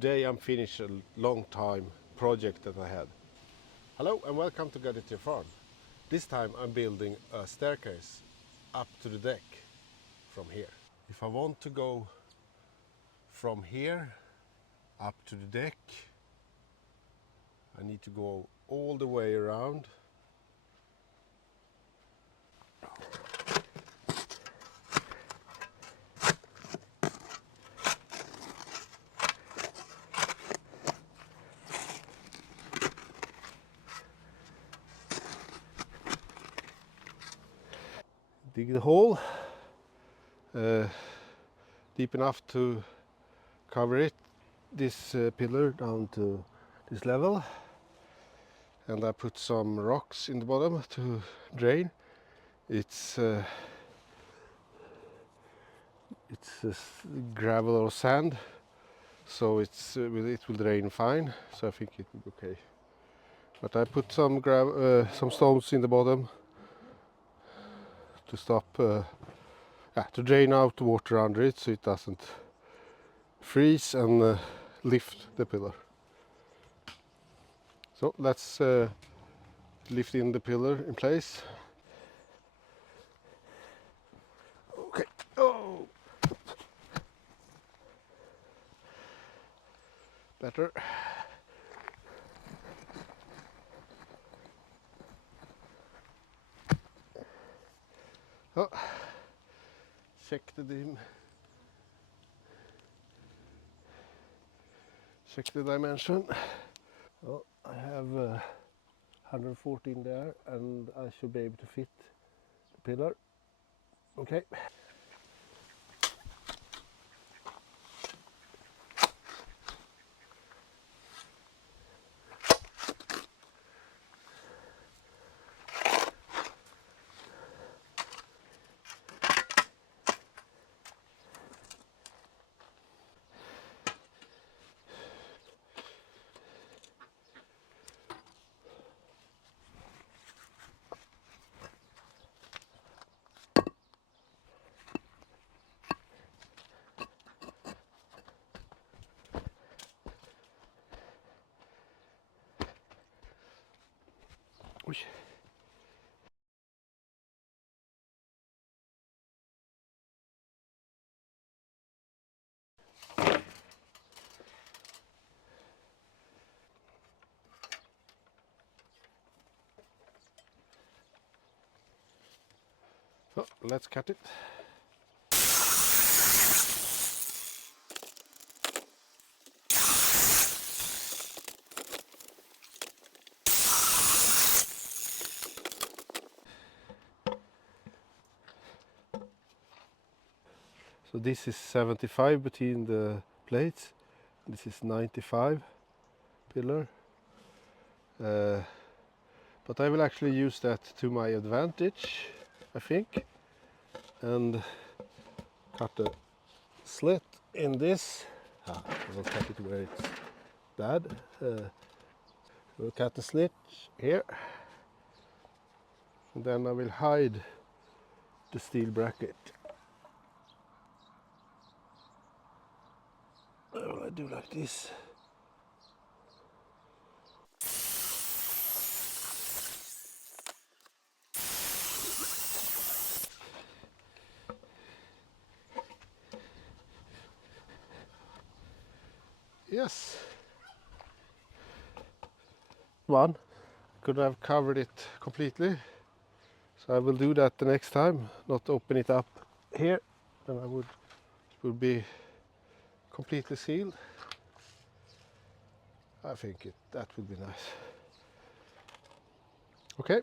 today I'm finished a long time project that I had. Hello and welcome to Get It Your Farm. This time I'm building a staircase up to the deck from here. If I want to go from here up to the deck, I need to go all the way around. Dig the hole deep enough to cover it, this pillar down to this level, and I put some rocks in the bottom to drain. It's gravel or sand, so it will drain fine, so I think it will be okay. But I put some stones in the bottom to stop to drain out the water under it, so it doesn't freeze and lift the pillar. So let's lift in the pillar in place. Okay. Oh, better. Oh, check the dimension. Oh, I have 114 there, and I should be able to fit the pillar. Okay. Uy. So let's cut it. So this is 75 between the plates. This is 95 pillar. But I will actually use that to my advantage, I think, and cut a slit in this. I will cut it where it's bad. We'll cut the slit here, and then I will hide the steel bracket. I do like this. Yes. One. Could have covered it completely. So I will do that the next time, not open it up here. Then it would be completely sealed. I think that would be nice. Okay.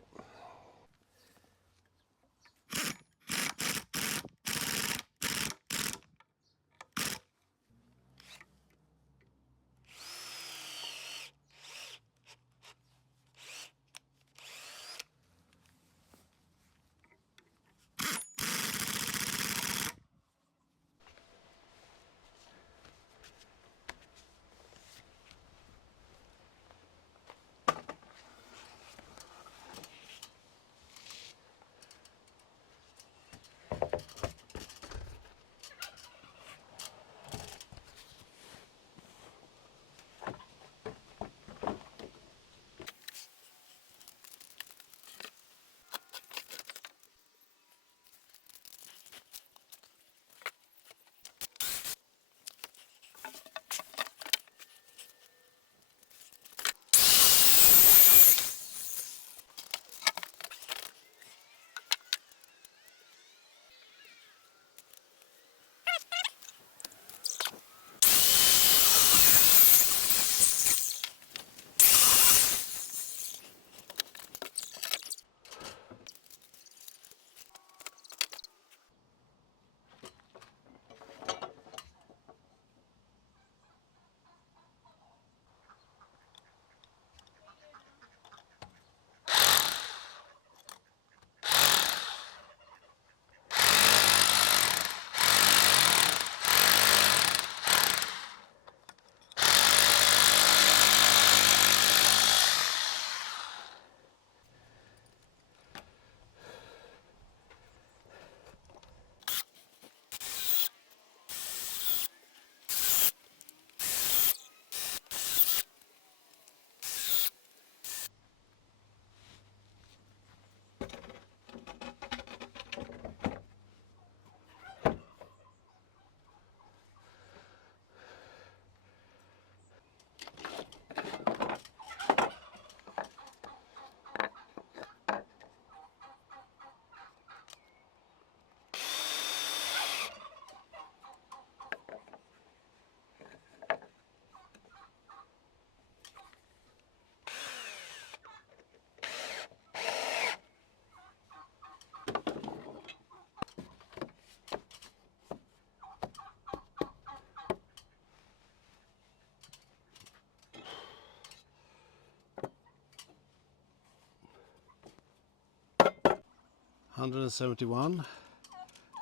171,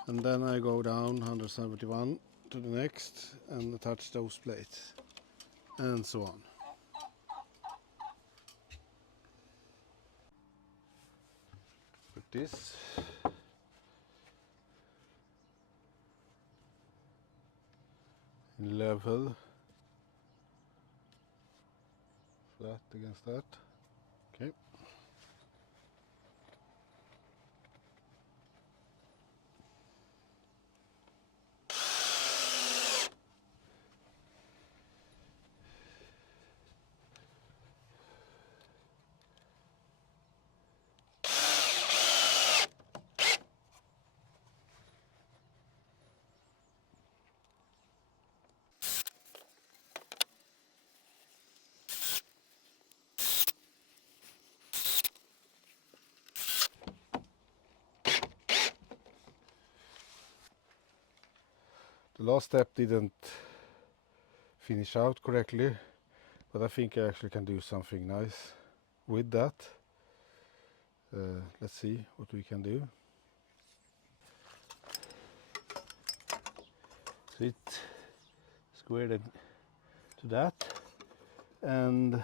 and then I go down 171 to the next and attach those plates, and so on. Put this in level, flat against that. Okay. The last step didn't finish out correctly, but I think I actually can do something nice with that. Let's see what we can do. So it squared to that, and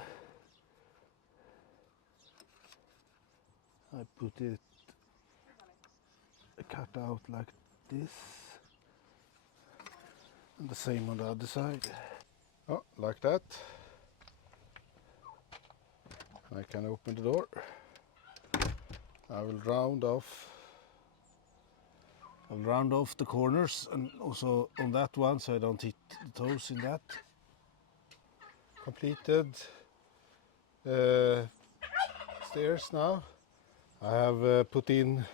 I put it cut out like this, and the same on the other side. Oh, like that. I can open the door. I will round off the corners, and also on that one, so I don't hit the toes in that. Completed stairs now. I have put in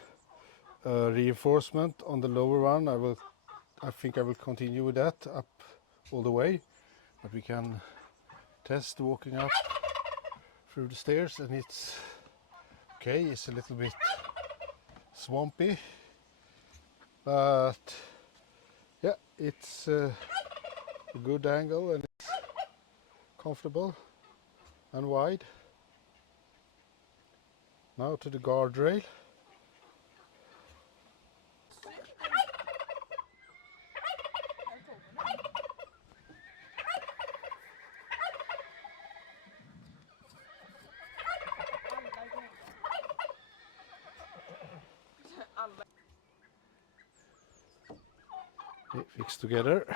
reinforcement on the lower one. I think I will continue with that up all the way, but we can test walking up through the stairs, and it's okay. It's a little bit swampy, but yeah, it's a good angle and it's comfortable and wide. Now to the guardrail. Okay, fixed together.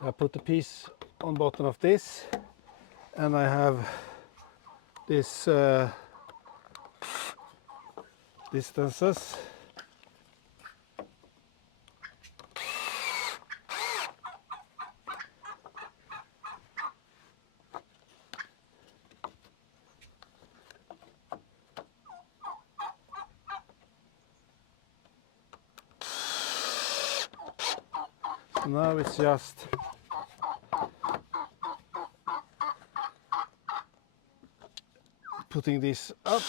I put a piece on bottom of this, and I have this distances. Now it's just putting this up.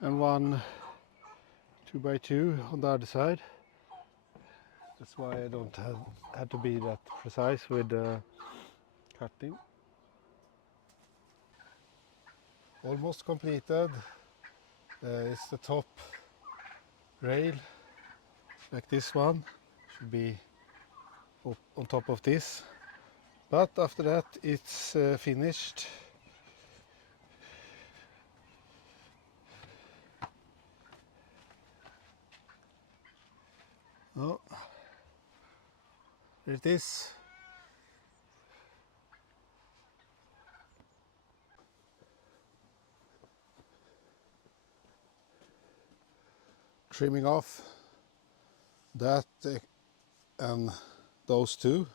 And one 2x2 on the other side. That's why I don't have to be that precise with cutting. Almost completed. It's the top rail, like this one, should be up on top of this, but after that it's finished. Oh, there it is. Trimming off that and those two.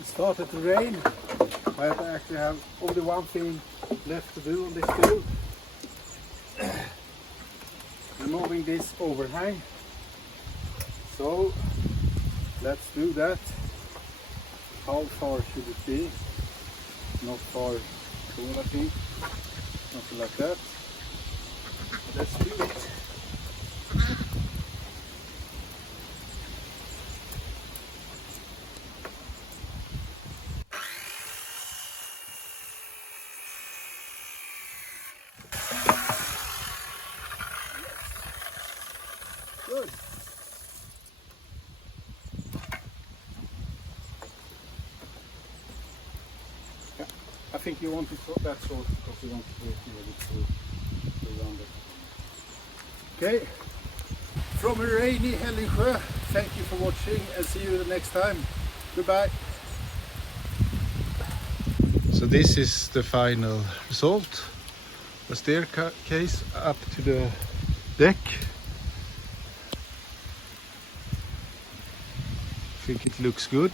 It started to rain, but I actually have only one thing left to do on this build. Removing this overhang. So let's do that. How far should it be? Not far at all, I think. Something like that. Let's do it. Good. Yeah, I think you want it that short because you want to create a bit around it. Okay, from a rainy Hällingsjö, thank you for watching and see you the next time. Goodbye. So this is the final result. The staircase up to the deck. I think it looks good.